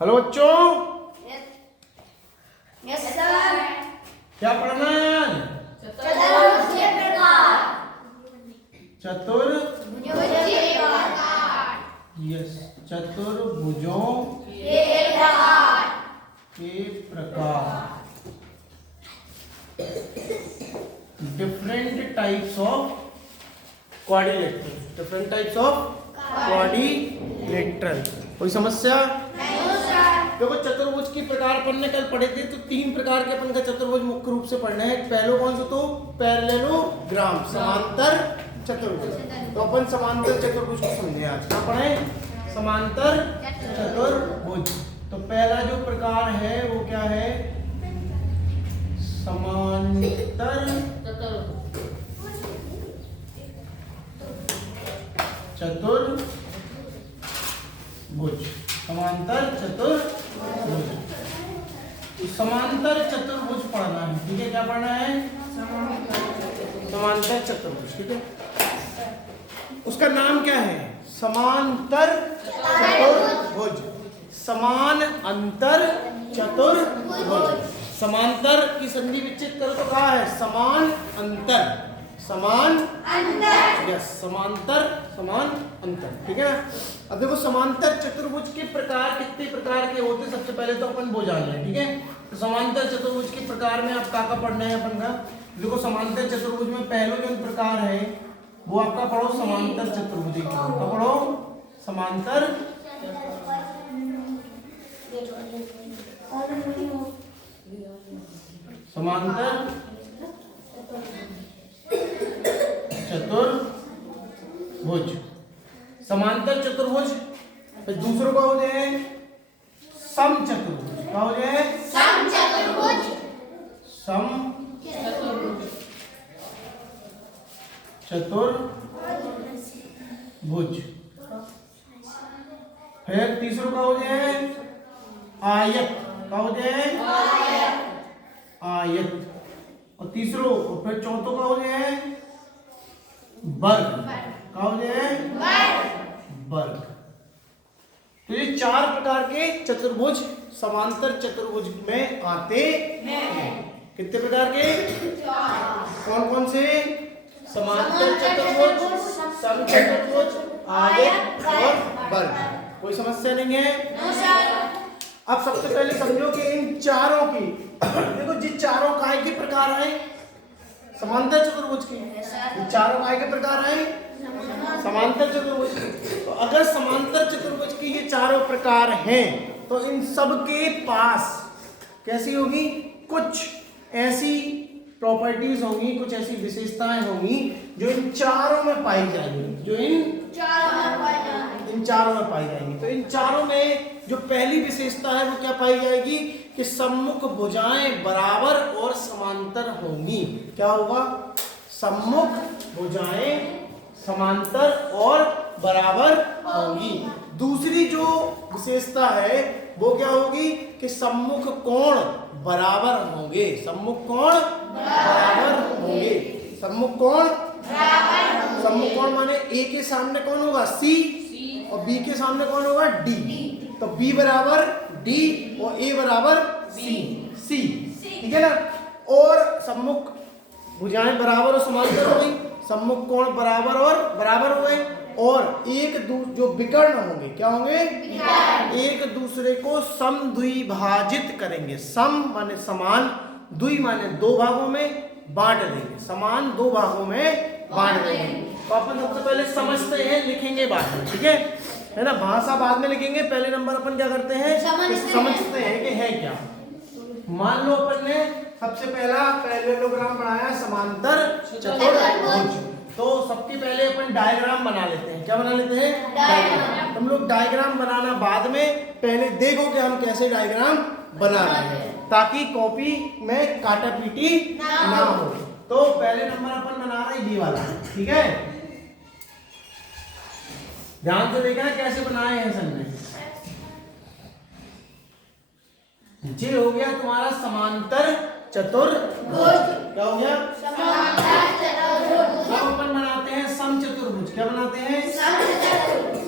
Hello बच्चों, yes sir. क्या पढ़ना है आज? चतुर्भुज प्रकार। चतुर्भुज प्रकार। यस, चतुर्भुजों प्रकार। के प्रकार। Different types of quadrilateral. Different types of quadrilateral. कोई समस्या? देखो, चतुर्भुज के प्रकार अपन ने कल पढ़े थे, तो तीन प्रकार के अपन का चतुर्भुज मुख्य रूप से पढ़ना है। पहले कौन सा? तो पैरेललोग्राम, समांतर चतुर्भुज। तो अपन समांतर चतुर्भुज को समझे आज। क्या पढ़े? समांतर चतुर्भुज। तो पहला जो प्रकार है वो क्या है? समांतर चतुर्भुज। समांतर चतुर्भुज। तो समांतर चतुर्भुज पढ़ना है, ठीक है? क्या पढ़ना है? समांतर चतुर्भुज, ठीक है? उसका नाम क्या है? समांतर चतुर्भुज। समान अंतर चतुर्भुज। समांतर की संधि विच्छेद करो तो कहा है? समान अंतर। समान अंतर। यस, समांतर समान अंतर, ठीक है? अब देखो, समांतर चतुर्भुज के प्रकार कितने प्रकार के होते हैं? सबसे पहले तो अपन वो जान लें, ठीक है? तो समांतर चतुर्भुज के प्रकार में आप क्या पढ़ना है अपन का? देखो, समांतर चतुर्भुज में पहला जो प्रकार है वो आपका पढ़ो समांतर चतुर्भुज। का पढ़ो समांतर समांतर चतुर्भुज। समांतर चतुर्भुज। फिर दूसरों का हो जाए सम चतुर्भुज। क्या हो जाए? सम चतुर्भुज। सम चतुर्भुज। फिर तीसरों का हो जाए आयत। क्या हो जाए? आयत। और तीसरों और फिर चौथों का हो जाए वर्ग। क्या हो जाए? वर्ग। तो ये चार प्रकार के चतुर्भुज समांतर चतुर्भुज में आते हैं। कितने प्रकार के? कौन कौन से? समांतर चतुर्भुज, सम चतुर्भुज, आयत और वर्ग। कोई समस्या नहीं है? अब सबसे पहले समझो कि इन चारों की देखो, जिन चारों काय के प्रकार है समांतर चतुर्भुज के, ये चारों काय के प्रकार है समांतर चतुर्भुज। तो अगर समांतर चतुर्भुज के ये चारों प्रकार हैं तो इन सब के पास कैसी होगी? कुछ ऐसी प्रॉपर्टीज होंगी, कुछ ऐसी विशेषताएं होंगी जो इन चारों में पाई जाएंगी। जो इन चारों में पाई जाएंगी। तो इन चारों में जो पहली विशेषता है वो क्या पाई जाएगी? कि सम्मुख भुजाएं बराबर और समांतर होंगी। क्या होगा? सम्मुख भुजाएं समांतर और बराबर होंगी। दूसरी जो विशेषता है वो क्या होगी? कि सम्मुख कोण बराबर होंगे। सम्मुख कोण बराबर होंगे। सम्मुख कोण बराबर। सम्मुख कोण माने ए के सामने कौन होगा? सी, और बी के सामने कौन होगा? डी। तो बी बराबर डी और ए बराबर सी। सी, ठीक है ना? और सम्मुख भुजाएं बराबर और समांतर हो गई, सम्मुख कोण बराबर और बराबर हो गए, और जो विकर्ण होंगे क्या होंगे? एक दूसरे को समद्विभाजित करेंगे। सम माने समान, द्वि माने दो भागों में बांट देंगे। समान दो भागों में बांट देंगे। तो अपन सबसे पहले समझते हैं, लिखेंगे बाद में, ठीक है ना? भाषा बाद में लिखेंगे। पहले नंबर अपन क्या करते हैं? समझते हैं कि है क्या। मान लो अपन ने सबसे पहला पैरेललोग्राम बनाया समांतर चतुर्भुज। तो सबसे पहले अपन डायग्राम बना लेते हैं। क्या बना लेते हैं? डायग्राम। हम लोग डायग्राम बनाना बाद में, पहले देखो कि हम कैसे डायग्राम बना रहे हैं, ताकि कॉपी में काटा पीटी ना हो। तो पहले नंबर अपन बना रहे हैं ये वाला, ठीक है? ध्यान से देखना कैसे बनाए हैं सर ने। ये हो गया तुम्हारा समांतर चतुर्भुज। क्या हो गया? समांतर चतुर्भुज। अब अपन बनाते हैं सम चतुर्भुज। क्या बनाते हैं? सम चतुर्भुज।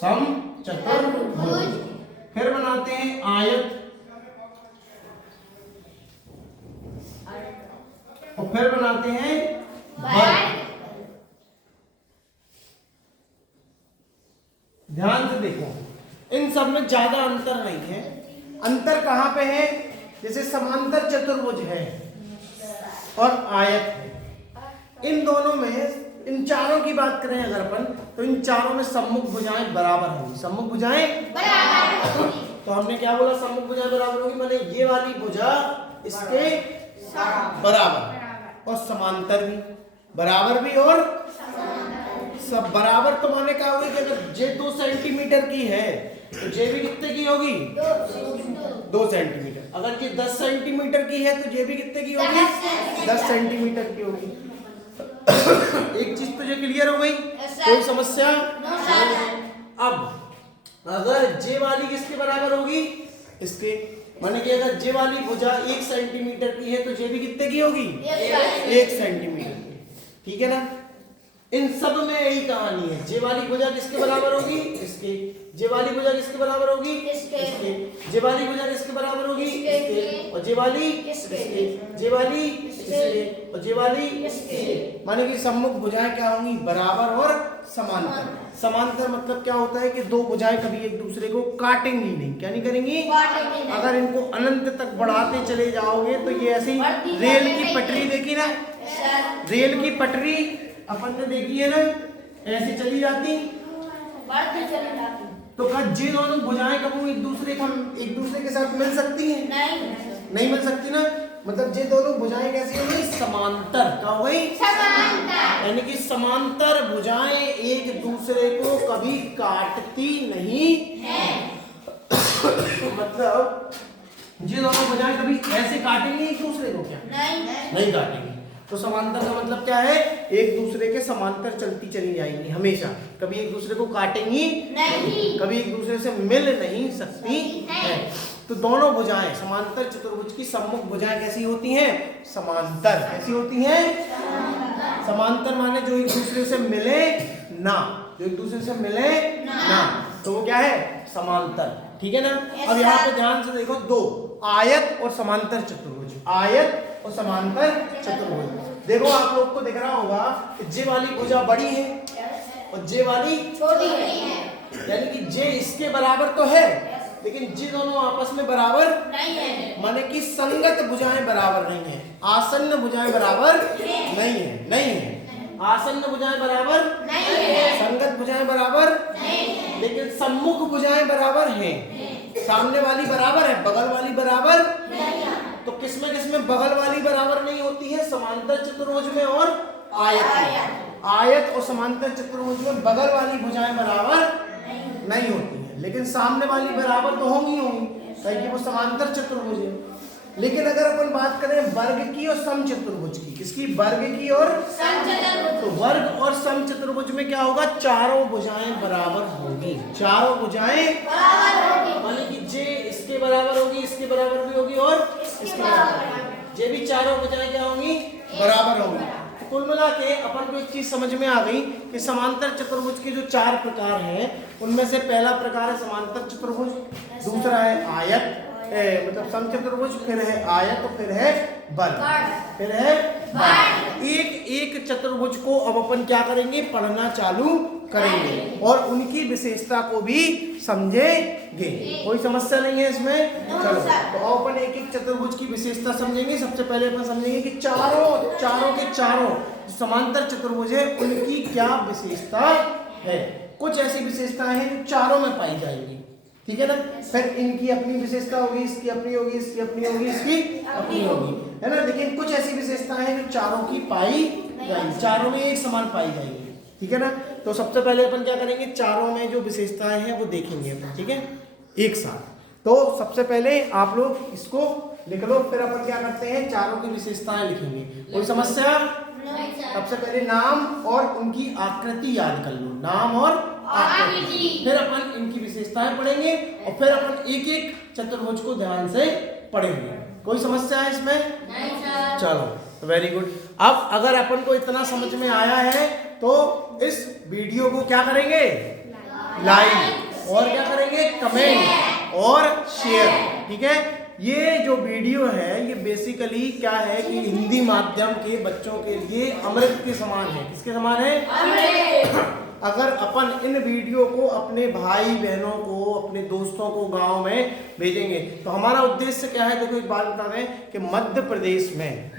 समचतुर्भुज। फिर बनाते हैं आयत, और फिर बनाते हैं वर्ग। ध्यान से देखो, इन सब में ज्यादा अंतर नहीं है। अंतर कहाँ पे है? जैसे समांतर चतुर्भुज है और आयत है, इन दोनों में, इन चारों की बात करें अगर अपन, तो इन चारों में सम्मुख भुजाएं बराबर होंगी। सम्मुख भुजाएं बराबर, तो हमने क्या बोला? सम्मुख भुजाएं बराबर होगी, माने ये वाली भुजा इसके बराबर, और समांतर भी बराबर भी, और सब बराबर। तो माने क्या होगी कि अगर जे 2 सेंटीमीटर की है तो जे भी कितने की होगी? 2 सेंटीमीटर। अगर ये 10 सेंटीमीटर की है तो जे भी कितने की होगी? 10 सेंटीमीटर की होगी। एक चीज तुझे क्लियर हो गई? कोई समस्या? अब अगर जे वाली किसके बराबर होगी? इसके, माने कि अगर जे वाली भुजा 1 सेंटीमीटर की है तो जे भी कितने की होगी? 1 सेंटीमीटर की। ठीक है ना? इन सब में यही कहानी है। जे वाली भुजा किसके बराबर होगी? इसके। जे वाली भुजा किसके बराबर होगी? इसके। जे वाली भुजा किसके बराबर होगी? इसके। और जे वाली इसके। जे वाली इसके, और जे वाली इसके। माने कि सम्मुख भुजाएं क्या होंगी? बराबर और समांतर। समांतर मतलब क्या होता है कि दो भुजाएं कभी एक दूसरे को काटेंगी नहीं। क्या नहीं करेंगी? अगर इनको अनंत तक बढ़ाते चले जाओगे तो ये ऐसी रेल की पटरी देखी ना, रेल की पटरी अपन ने देखी है ना, ऐसे चली जाती, तो क्या जे दोनों भुजाएं कभी एक दूसरे के साथ मिल सकती हैं? नहीं मिल सकती ना। मतलब जे दोनों भुजाएं कैसी हो गई? समांतर। क्या हो गई? समांतर। यानी कि समांतर भुजाएं एक दूसरे को कभी काटती नहीं है। मतलब जे दोनों भुजाएं कभी ऐसे काटेंगी एक दूसरे को? क्या नहीं काटेंगी। तो समांतर का मतलब क्या है? एक दूसरे के समांतर चलती चली जाएंगी हमेशा, कभी एक दूसरे को काटेंगी नहीं, कभी एक दूसरे से मिल नहीं सकती है। तो दोनों भुजाएं समांतर चतुर्भुज की सम्मुख भुजाएं कैसी होती हैं? समांतर। कैसी होती हैं? समांतर माने जो एक दूसरे से मिले ना, जो एक दूसरे से मिले ना, तो वो क्या है? समांतर। ठीक है ना? अब यहाँ पे ध्यान से देखो, दो, आयत और समांतर चतुर्भुज। आयत और समांतर चतुर्भुज। देखो आप लोग को दिख रहा होगा कि जे वाली भुजा बड़ी है और जे वाली छोटी है, यानी कि जे इसके बराबर तो है लेकिन जे दोनों आपस में बराबर नहीं है। माने कि संगत भुजाएं बराबर नहीं है, आसन्न भुजाएं बराबर नहीं है। आसन्न भुजाएं बराबर नहीं है, संगत भुजाएं बराबर नहीं है, लेकिन सम्मुख भुजाएं बराबर हैं। सामने वाली बराबर है, बगल वाली बराबर नहीं है। तो किसमें बगल वाली बराबर नहीं होती है? समांतर चतुर्भुज में और आयत में। आयत और समांतर चतुर्भुज में बगल वाली भुजाएं बराबर नहीं होती है, लेकिन सामने वाली बराबर तो होंगी, क्योंकि वो समांतर चतुर्भुज है। लेकिन अगर अपन बात करें वर्ग की और समचतुर्भुज की, किसकी? वर्ग की और समचतुर्भुज। तो वर्ग और समचतुर्भुज में क्या होगा? चारों भुजाएं बराबर होगी। चारों भुजाएं बराबर होगी, माने कि जे इसके बराबर होगी, इसके बराबर भी होगी और इसके बराबर। जे भी चारों भुजाएं क्या होंगी? बराबर होंगी। तो कुल मिला के अपन को एक चीज समझ में आ गई कि समांतर चतुर्भुज के जो 4 प्रकार हैं उनमें से पहला प्रकार है समांतर चतुर्भुज, दूसरा है आयत मतलब समचतुर्भुज, फिर है आयत, तो फिर है वर्ग, फिर है वर्ग। एक चतुर्भुज को अब अपन क्या करेंगे? पढ़ना चालू करेंगे और उनकी विशेषता को भी समझेंगे। कोई समस्या नहीं है इसमें? चलो तो अपन एक चतुर्भुज की विशेषता समझेंगे। सबसे पहले अपन समझेंगे कि चारों के चारों समांतर चतुर्भुज है उनकी क्या विशेषता है। कुछ ऐसी विशेषताएं हैं जो चारों में पाई जाएंगी। ठीक है ना? फिर इनकी अपनी विशेषता होगी, इसकी अपनी होगी, इसकी अपनी होगी, इसकी अपनी होगी, है ना? लेकिन कुछ ऐसी विशेषताएं हैं जो चारों की पाई जाएंगी, चारों में एक समान पाई जाएंगी। ठीक है ना? तो सबसे पहले अपन क्या करेंगे? चारों में जो विशेषताएं हैं वो देखेंगे। ठीक है, एक साथ। तो सबसे पहले आप लोग इसको लिख लो, फिर अपन क्या करते हैं? चारों की विशेषताएं लिखेंगे। कोई समस्या? सबसे पहले नाम और उनकी आकृति याद कर लो, नाम और आकृति। फिर अपन इनकी विशेषताएं पढ़ेंगे और फिर अपन एक एक चतुर्भुज को ध्यान से पढ़ेंगे। कोई समस्या है इसमें? नहीं सर। चलो वेरी गुड। अब अगर अपन को इतना समझ में आया है तो इस वीडियो को क्या करेंगे? लाइक, और क्या करेंगे, कमेंट और शेयर। ठीक है, ये जो वीडियो है ये बेसिकली क्या है कि हिंदी माध्यम के बच्चों के लिए अमृत के समान है। किसके समान है? अमृत। अगर अपन इन वीडियो को अपने भाई बहनों को, अपने दोस्तों को गांव में भेजेंगे तो हमारा उद्देश्य क्या है? देखो एक बात बता दें कि मध्य प्रदेश में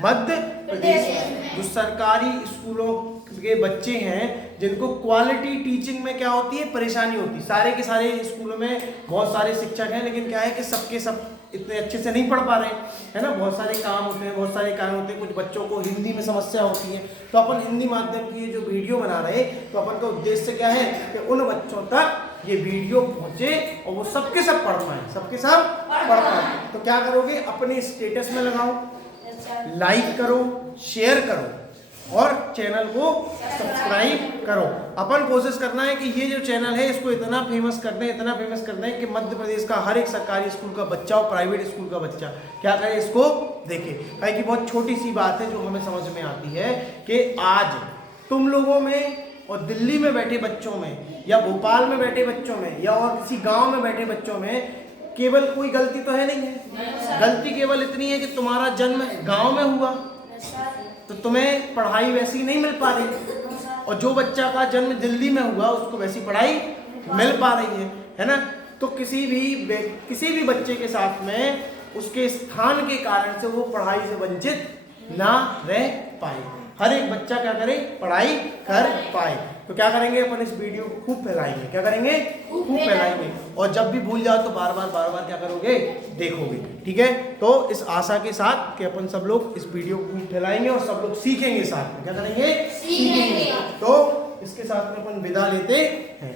जो सरकारी स्कूलों के बच्चे हैं जिनको क्वालिटी टीचिंग में क्या होती है, परेशानी होती है। सारे के सारे स्कूलों में बहुत सारे शिक्षक हैं, लेकिन क्या है कि सबके सब इतने अच्छे से नहीं पढ़ पा रहे हैं, है ना। बहुत सारे काम होते हैं, बहुत सारे कारण होते हैं, कुछ बच्चों को हिंदी में समस्या होती है। तो अपन हिंदी माध्यम की ये जो वीडियो बना रहे तो अपन का उद्देश्य क्या है कि उन बच्चों तक ये वीडियो पहुंचे और वो सबके सब पढ़ पाए, सबके सब पढ़ पाए। तो क्या करोगे, अपने स्टेटस में लगाओ, लाइक करो, शेयर करो और चैनल को सब्सक्राइब करो। अपन कोशिश करना है कि ये जो चैनल है इसको इतना फेमस करना है, इतना फेमस करना है कि मध्य प्रदेश का हर एक सरकारी स्कूल का बच्चा और प्राइवेट स्कूल का बच्चा क्या करे, इसको देखे। काहे कि बहुत छोटी सी बात है जो हमें समझ में आती है कि आज तुम लोगों में और दिल्ली में बैठे बच्चों में या भोपाल में बैठे बच्चों में या और किसी गाँव में बैठे बच्चों में केवल कोई गलती तो है नहीं है। गलती केवल इतनी है कि तुम्हारा जन्म गाँव में हुआ तो तुम्हें पढ़ाई वैसी नहीं मिल पा रही, और जो बच्चा का जन्म दिल्ली में हुआ उसको वैसी पढ़ाई मिल पा रही है ना। तो किसी भी बच्चे के साथ में उसके स्थान के कारण से वो पढ़ाई से वंचित ना रह पाए। हर एक बच्चा क्या करे, पढ़ाई कर पाए। तो क्या करेंगे, अपन इस वीडियो को खूब फैलाएंगे। क्या करेंगे, खूब फैलाएंगे, और जब भी भूल जाओ तो बार बार क्या करोगे, देखोगे। ठीक है, तो इस आशा के साथ कि अपन सब लोग इस वीडियो को खूब फैलाएंगे और सब लोग सीखेंगे साथ में। क्या करेंगे, सीखेंगे। तो इसके साथ में अपन विदा लेते हैं।